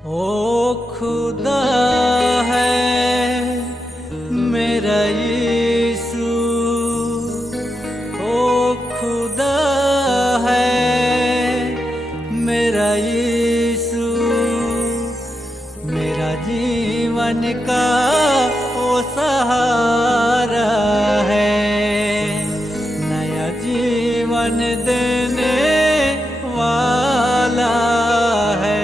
ओ खुदा है मेरा यीशु, ओ खुदा है मेरा यीशु, मेरा जीवन का ओ सहारा है, नया जीवन देने वाला है।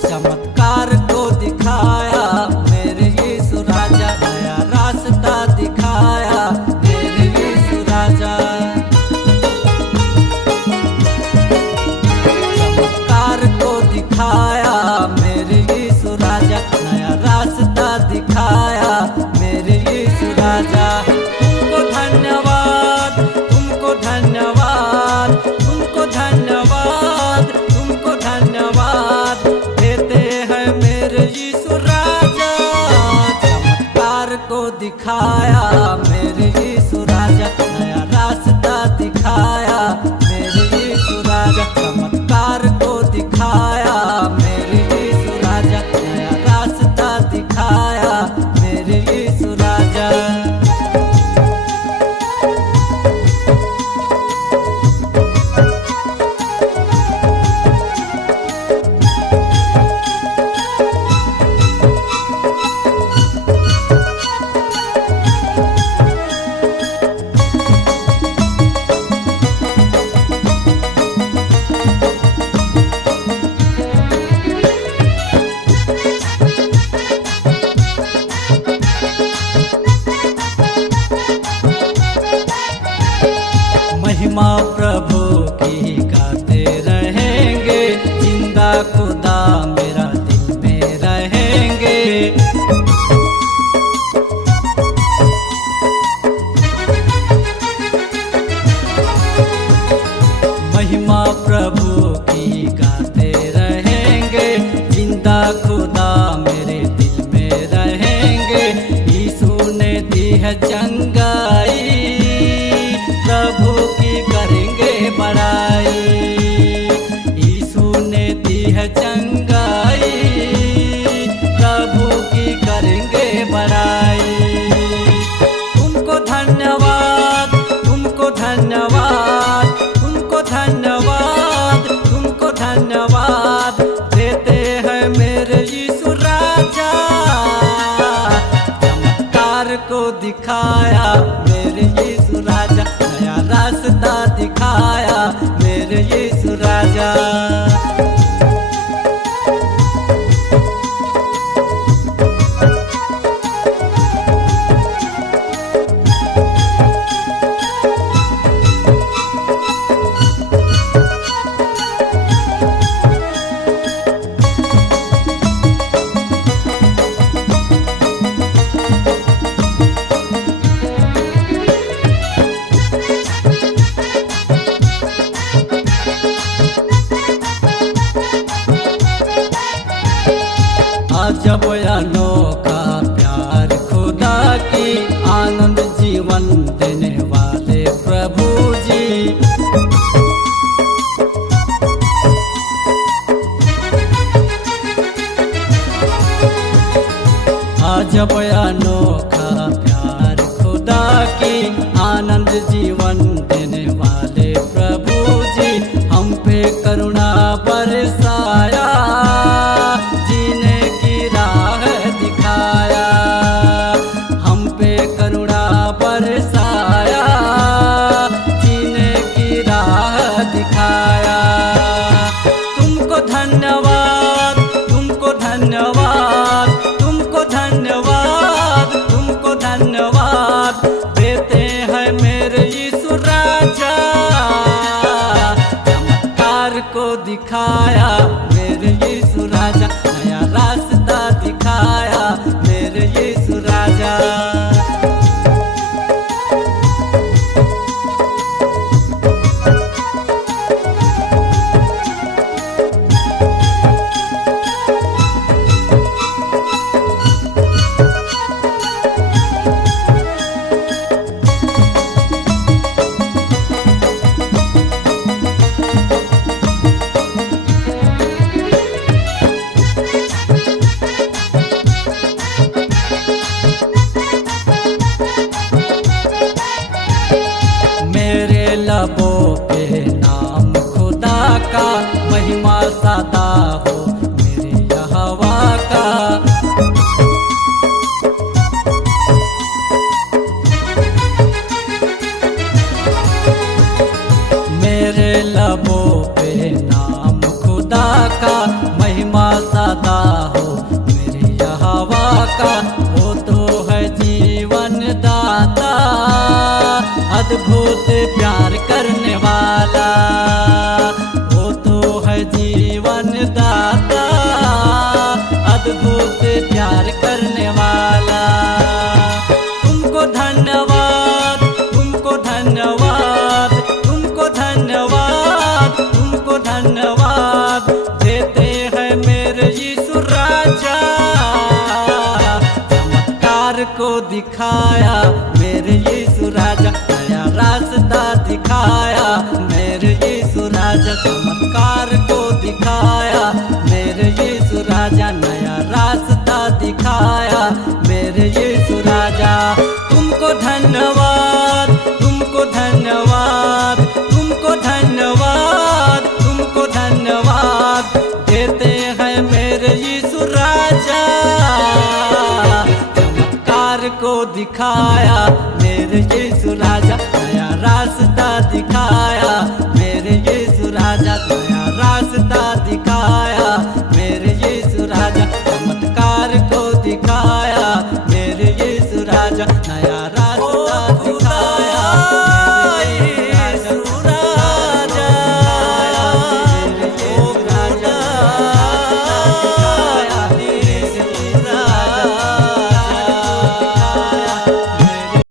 चमत्कार को दिखाया मेरे यीशु राजा, नया रास्ता दिखाया मेरे यीशु राजा। चमत्कार को दिखाया मेरे यीशु राजा, नया रास्ता दिखाया मेरे यीशु राजा। तुमको धन्यवाद, तुमको धन्यवाद, तुमको धन्यवाद, तुमको धन्यवाद देते हैं मेरे यीशु राजा। चमत्कार को दिखाया मेरे यीशु राजा, नया रास्ता दिखाया मेरे यीशु राजा। चमत्कार को दिखाया मेरे यीशु राजा, नया रास्ता दिखाया मेरे यीशु राजा। महिमा प्रभु की गाते रहेंगे, जिंदा खुदा मेरा दिल में रहेंगे। महिमा प्रभु की गाते रहेंगे, जिंदा खुदा मेरे दिल में रहेंगे। यीशु ने दी है चंगाई, प्रभु की करेंगे बड़ाई। यीशु ने दी है चंगाई, प्रभु की करेंगे बड़ाई। तुमको धन्यवाद, तुमको धन्यवाद, तुमको धन्यवाद, तुमको धन्यवाद देते हैं मेरे यीशु राजा। चमत्कार को दिखाया मेरे यीशु राजा, नया रास्ता दिखाया मेरे यीशु राजा। जब अनोखा प्यार खुदा की, आनंद जीवन देने वाले प्रभु जी। जब अनोखा प्यार खुदा की, आनंद जीवन देने वाले प्रभु जी। हम पे करुणा बरसाया, जीने की राह दिखाया। हम पे करुणा बरसाया, जीने की राह दिखाया। तुमको धन्यवाद, तुमको धन्यवाद, तुमको धन्यवाद, तुमको धन्यवाद देते हैं मेरे यीशु राजा। चमत्कार को दिखाया मेरे यीशु राजा, नया रास्ता दिखाया मेरे यीशु राजा। प्यार करने वाला, वो तो है जीवन दाता, अद्भुत प्यार करने वाला। तुमको धन्यवाद, तुमको धन्यवाद, तुमको धन्यवाद, तुमको धन्यवाद देते हैं मेरे यीशु राजा। चमत्कार को दिखाया मेरे यीशु राजा, नया रास्ता दिखाया मेरे यीशु राजा। चमत्कार को दिखाया मेरे यीशु राजा, नया रास्ता दिखाया मेरे यीशु राजा। तुमको धन्यवाद, तुमको धन्यवाद, तुमको धन्यवाद, तुमको धन्यवाद देते हैं मेरे यीशु राजा। चमत्कार को दिखाया मेरे यीशु राजा, नया रास्ता दिखाया मेरे यीशु राजा।